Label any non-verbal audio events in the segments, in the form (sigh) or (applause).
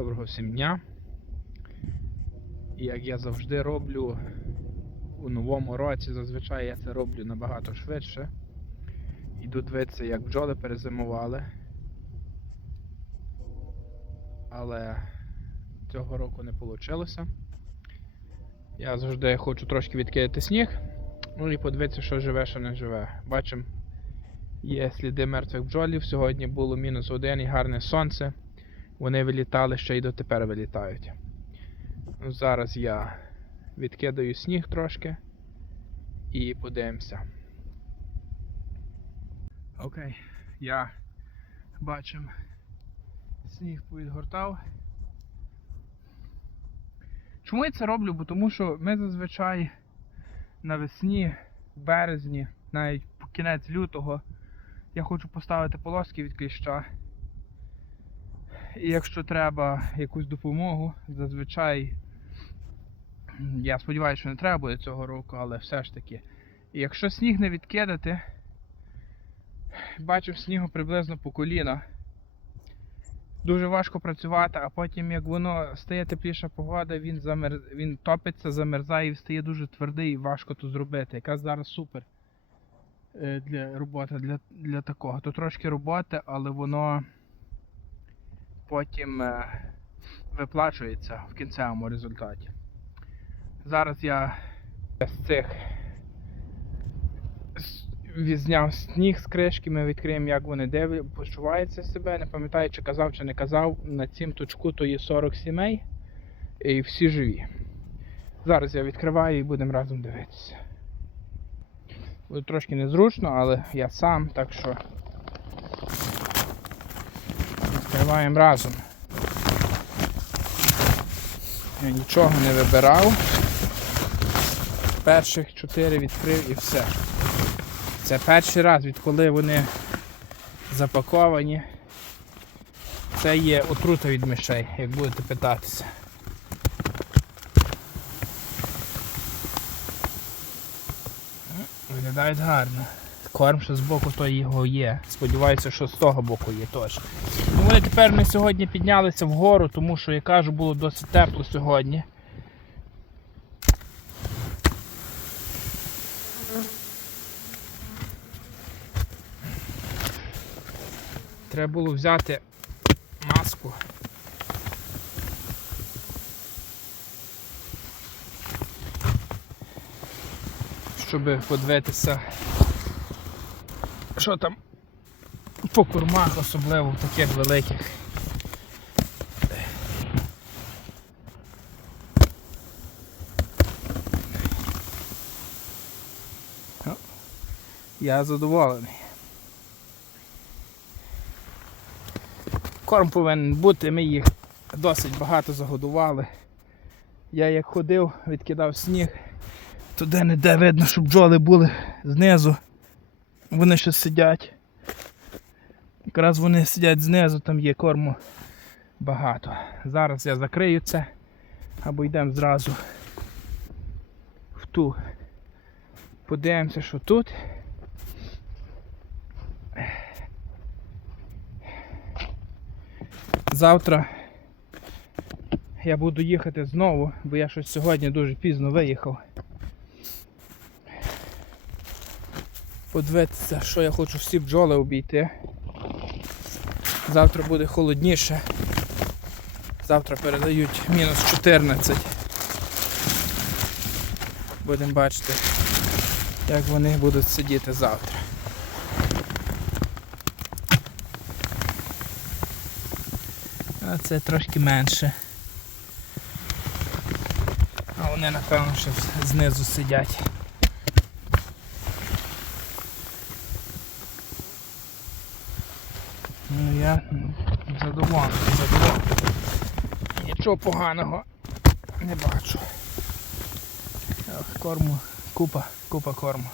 Доброго всім дня. І як я завжди роблю у новому році, зазвичай я це роблю набагато швидше. Іду дивитися, як бджоли перезимували. Але цього року не вийшло. Я завжди хочу трошки відкидати сніг. Ну і подивитися, що живе, що не живе. Бачимо, є сліди мертвих бджолів. Сьогодні було мінус один і гарне сонце. Вони вилітали ще й дотепер вилітають. Зараз я відкидаю сніг трошки і подивимося. Окей, я бачимо, сніг повідгортав. Чому я це роблю? Бо тому що ми зазвичай навесні, в березні, навіть кінець лютого, я хочу поставити полоски від кліща. І якщо треба якусь допомогу, зазвичай я сподіваюся, що не треба буде цього року, але все ж таки. І якщо сніг не відкидати, бачив снігу приблизно по коліна. Дуже важко працювати, а потім, як воно стає тепліша погода, він замер... він топиться, замерзає і стає дуже твердий і важко то зробити. Якраз зараз супер е, для роботи для, для такого. То трошки роботи, але воно потім е, виплачується в кінцевому результаті. Зараз я з цих с- зняв сніг з кришки, ми відкриємо, як вони дивля, почуваються себе. Не пам'ятаю, чи казав, чи не казав. На цім точку то є 40 сімей і всі живі. Зараз я відкриваю і будемо разом дивитися. Буде трошки незручно, але я сам, так що відкриваємо разом. Я нічого не вибирав. Перших чотири відкрив і все. Це перший раз, відколи вони запаковані. Це є отрута від мишей, як будете питатися. Виглядають гарно. Корм ще з боку то його є. Сподіваюся, що з того боку є теж. Ну, вони тепер ми сьогодні піднялися вгору, тому що, я кажу, було досить тепло сьогодні. Треба було взяти маску. Щоб подивитися, що там по кормах, особливо в таких великих. Я задоволений. Корм повинен бути, ми їх досить багато загодували. Я як ходив, відкидав сніг, то де не де видно, щоб бджоли були знизу. Вони ще сидять. Якраз вони сидять знизу, там є корму багато. Зараз я закрию це або йдемо зразу в ту. Подивимося, що тут. Завтра я буду їхати знову, бо я щось сьогодні дуже пізно виїхав. Подивитися, що я хочу всі бджоли обійти. Завтра буде холодніше. Завтра передають мінус 14. Будемо бачити, як вони будуть сидіти завтра. А це трошки менше. А вони напевно ще знизу сидять. Я задоволений, задоволений. Нічого поганого не бачу. Корму, купа, купа корму.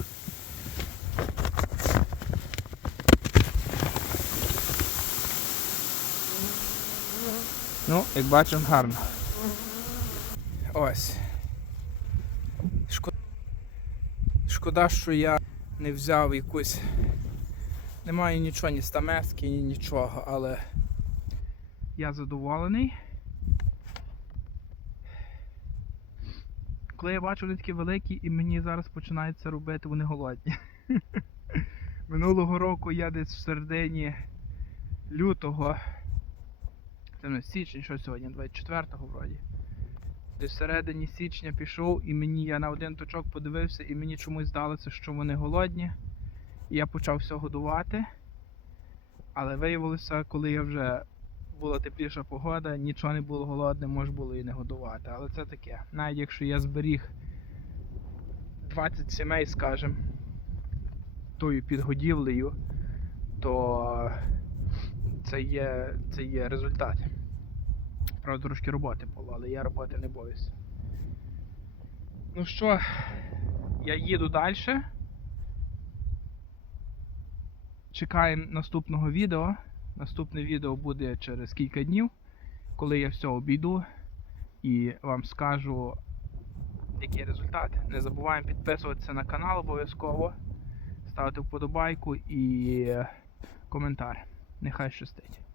Ну, як бачимо, гарно. Ось. Шкода, що я не взяв якусь. Немає нічого, ні стамески, ні нічого, але я задоволений. Коли я бачу, вони такі великі і мені зараз починається робити, вони голодні. (laughs) Минулого року я десь в середині лютого, це не січень, що сьогодні, 24-го вроді. Десь в середині січня пішов і мені я на один точок подивився і мені чомусь здалося, що вони голодні. Я почав все годувати. Але виявилося, коли я вже була тепліша погода, нічого не було голодне, можна було і не годувати. Але це таке. Навіть якщо я зберіг 20 сімей, скажімо, тою підгодівлею, то це є, це є результат. Правда, трошки роботи було, але я роботи не боюсь. Ну що, я їду далі. Чекаємо наступного відео. Наступне відео буде через кілька днів, коли я все обійду і вам скажу, який результат. Не забуваємо підписуватися на канал обов'язково, ставити вподобайку і коментар. Нехай щастить.